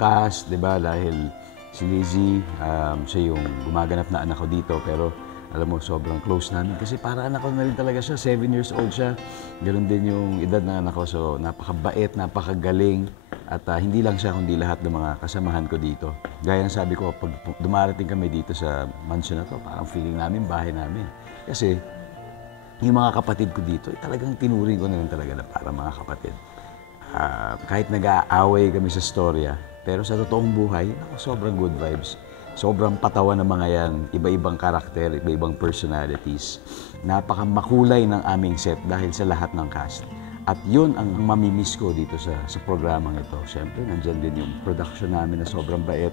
cast, di ba? Dahil si Lizzie, siya yung gumaganap na anak ko dito, pero alam mo, sobrang close namin. Kasi para anak ko na rin talaga siya, 7 years old siya. Ganun din yung edad ng anak ko. So, napakabait, napakagaling. At hindi lang siya, kundi lahat ng mga kasamahan ko dito. Gaya ng sabi ko, pag dumarating kami dito sa mansion na to, parang feeling namin, bahay namin. Kasi yung mga kapatid ko dito, talagang tinuring ko na rin talaga na para mga kapatid. Kahit nag-aaway kami sa storya, pero sa totoong buhay, sobrang good vibes. Sobrang patawa ng mga yan, iba-ibang karakter, iba-ibang personalities. Napakamakulay ng aming set dahil sa lahat ng cast. At yun ang mamimiss ko dito sa programang ito. Siyempre, nandyan din yung production namin na sobrang bait,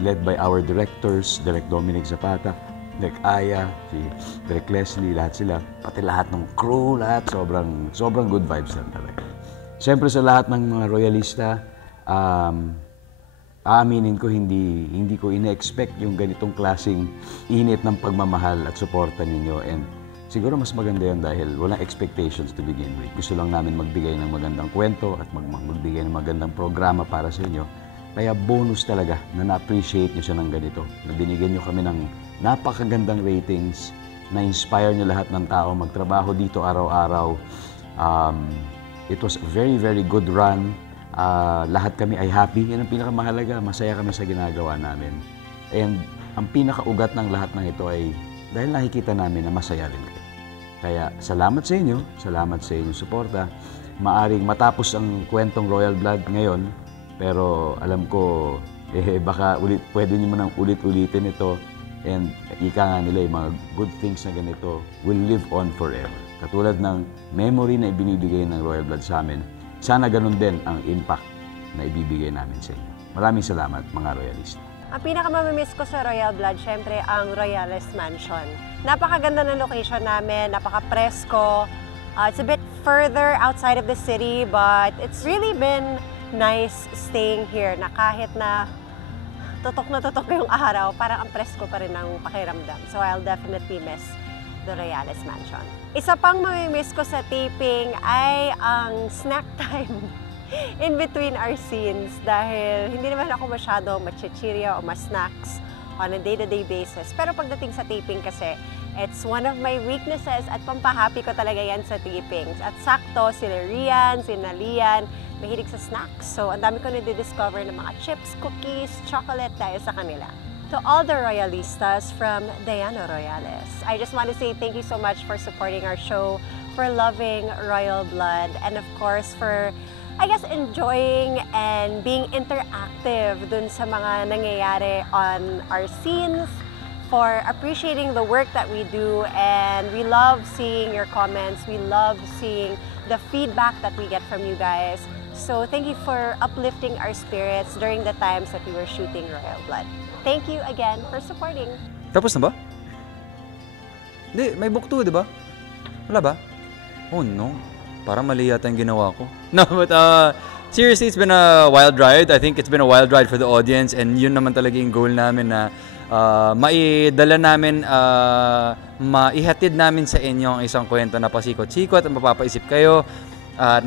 led by our directors, Direk Dominic Zapata, Direk Aya, si Direk Leslie, lahat sila. Pati lahat ng crew, lahat, sobrang good vibes lang talaga. Siyempre sa lahat ng mga royalista, aaminin ko, hindi ko ina-expect yung ganitong klaseng init ng pagmamahal at suporta ninyo. And siguro mas maganda yan dahil walang expectations to begin with. Gusto lang namin magbigay ng magandang kwento at magbigay ng magandang programa para sa inyo. Kaya bonus talaga na na-appreciate nyo siya ng ganito. Na binigyan nyo kami ng napakagandang ratings, na-inspire nyo lahat ng tao magtrabaho dito araw-araw. It was a very, very good run. Lahat kami ay happy. Yan ang pinakamahalaga. Masaya kami sa ginagawa namin. And ang pinakaugat ng lahat ng ito ay dahil nakikita namin na masaya rin kayo. Kaya salamat sa inyo. Salamat sa inyong suporta. Maaring matapos ang kwentong Royal Blood ngayon, pero alam ko, baka pwede nyo manang ulit-ulitin ito. And ika nga nila, yung mga good things na ganito will live on forever. Katulad ng memory na ibinibigay ng Royal Blood sa amin, sana ganun din ang impact na ibibigay namin sa inyo. Maraming salamat, mga royalista. Ang pinakamamimiss ko sa Royal Blood, syempre, ang Royales Mansion. Napakaganda ng location namin, napaka-presko. It's a bit further outside of the city, but it's really been nice staying here na kahit na tutok yung araw, parang ang presko pa rin ang pakiramdam. So I'll definitely miss the Royales Mansion. Isa pang mamimiss ko sa taping ay ang snack time in between our scenes dahil hindi naman ako masyado machichirya o mas-snacks on a day-to-day basis. Pero pagdating sa taping kasi, it's one of my weaknesses at pampahappy ko talaga yan sa tapings. At sakto, sila Rian, sila Lian, mahilig sa snacks. So, ang dami ko na-discover ng mga chips, cookies, chocolate dahil sa kanila. To all the Royalistas from Diana Royales, I just want to say thank you so much for supporting our show, for loving Royal Blood, and of course for, I guess, enjoying and being interactive dun sa mga nangyayari on our scenes, for appreciating the work that we do, and we love seeing your comments, we love seeing the feedback that we get from you guys. So thank you for uplifting our spirits during the times that we were shooting Royal Blood. Thank you again for supporting. Tapos na ba? Hindi, may book 2, di ba? Wala ba? Oh no, parang mali yata yung ginawa ko. No, but seriously, it's been a wild ride. I think it's been a wild ride for the audience, and yun naman talaga yung goal namin na maidala namin, maihatid namin sa inyo ang isang kwento na pasikot-sikot at mapapaisip kayo at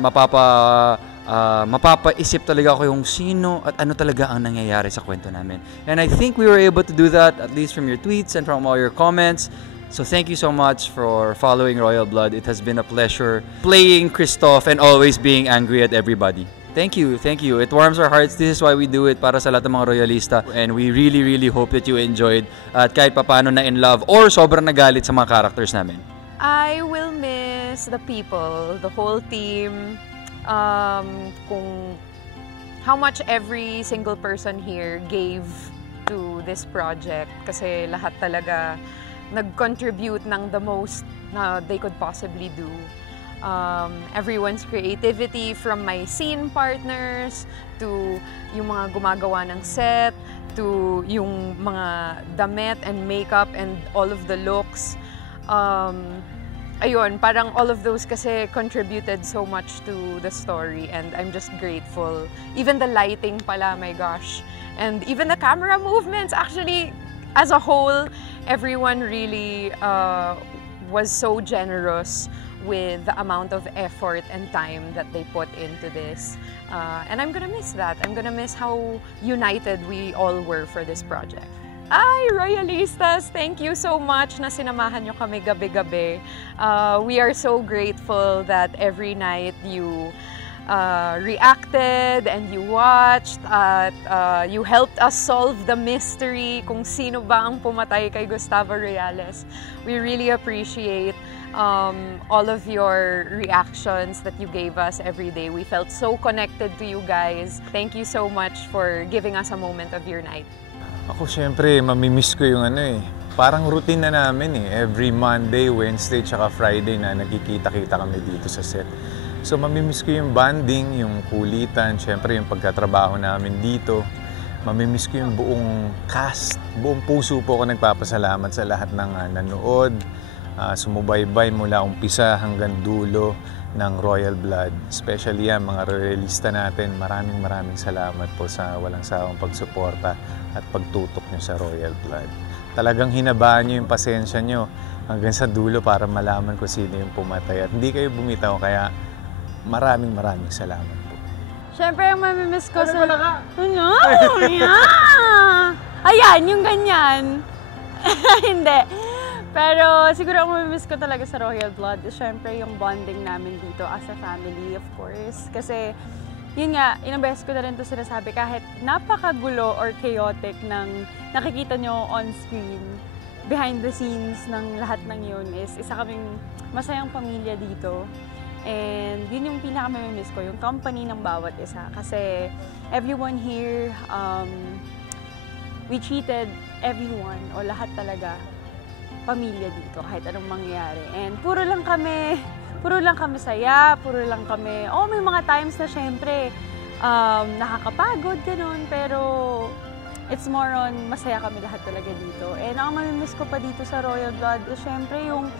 mapapaisip talaga ako yung sino at ano talaga ang nangyayari sa kwento namin. And I think we were able to do that, at least from your tweets and from all your comments. So thank you so much for following Royal Blood. It has been a pleasure playing Christoph and always being angry at everybody. Thank you, thank you. It warms our hearts. This is why we do it, para sa lahat ng mga royalista. And we really, really hope that you enjoyed at kahit papano na in love or sobrang nagalit sa mga characters namin. I will miss the people, the whole team, kung how much every single person here gave to this project. Kasi lahat talaga nag-contribute ng the most na they could possibly do. Everyone's creativity, from my scene partners to yung mga gumagawa ng set, to yung mga damit and makeup and all of the looks. Ayun, parang all of those kasi contributed so much to the story, and I'm just grateful. Even the lighting pala, my gosh. And even the camera movements, actually, as a whole, everyone really was so generous with the amount of effort and time that they put into this. And I'm gonna miss that. I'm gonna miss how united we all were for this project. Ay, Royalistas, thank you so much na sinamahan nyo kami gabi-gabi. We are so grateful that every night you reacted and you watched at you helped us solve the mystery kung sino ba ang pumatay kay Gustavo Royales. We really appreciate all of your reactions that you gave us every day. We felt so connected to you guys. Thank you so much for giving us a moment of your night. Ako syempre, mamimiss ko yung parang routine na namin Every Monday, Wednesday, tsaka Friday na nagkikita-kita kami dito sa set. So mamimiss ko yung bonding, yung kulitan, syempre yung pagkatrabaho namin dito. Mamimiss ko yung buong cast. Buong puso po ako nagpapasalamat sa lahat ng nanood, sumubaybay mula umpisa hanggang dulo ng Royal Blood. Especially yan, mga royalista natin. Maraming salamat po sa walang sawang pagsuporta at pagtutok nyo sa Royal Blood. Talagang hinabaan nyo yung pasensya nyo hanggang sa dulo para malaman ko sino yung pumatay. At hindi kayo bumitaw, kaya maraming salamat po. Siyempre, ang mamimiss ko sa... Ano? Ayan, yung ganyan. Hindi. Pero siguro ang mamimiss ko talaga sa Royal Blood is syempre yung bonding namin dito as a family, of course. Kasi, yun nga, ilang beses ko na rin ito sinasabi, kahit napakagulo or chaotic ng nakikita nyo on screen, behind the scenes ng lahat ng yun is isa kaming masayang pamilya dito. And yun yung pinaka-mamimiss ko, yung company ng bawat isa. Kasi everyone here, we treated everyone, o lahat talaga, pamilya dito, kahit anong mangyari. And puro lang kami saya, puro lang kami, may mga times na syempre, nakakapagod, ganun, pero it's more on masaya kami lahat talaga dito. And ang mamimiss ko pa dito sa Royal Blood is syempre yung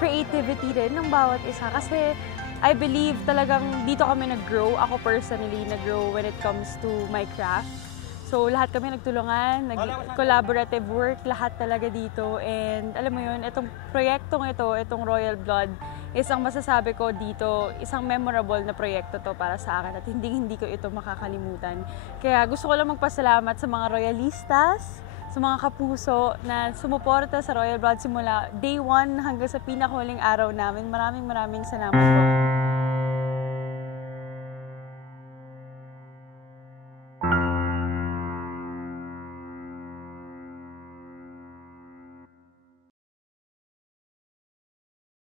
creativity rin ng bawat isa. Kasi I believe talagang dito kami nag-grow. Ako personally, nag-grow when it comes to my craft. So, lahat kami nagtulungan, nag-collaborative work, lahat talaga dito. And alam mo yun, itong proyektong ito, itong Royal Blood, isang masasabi ko dito, isang memorable na proyekto to para sa akin at hindi ko ito makakalimutan. Kaya gusto ko lang magpasalamat sa mga royalistas, sa mga kapuso na sumuporta sa Royal Blood simula day 1 hanggang sa pinakahuling araw namin. Maraming salamat po.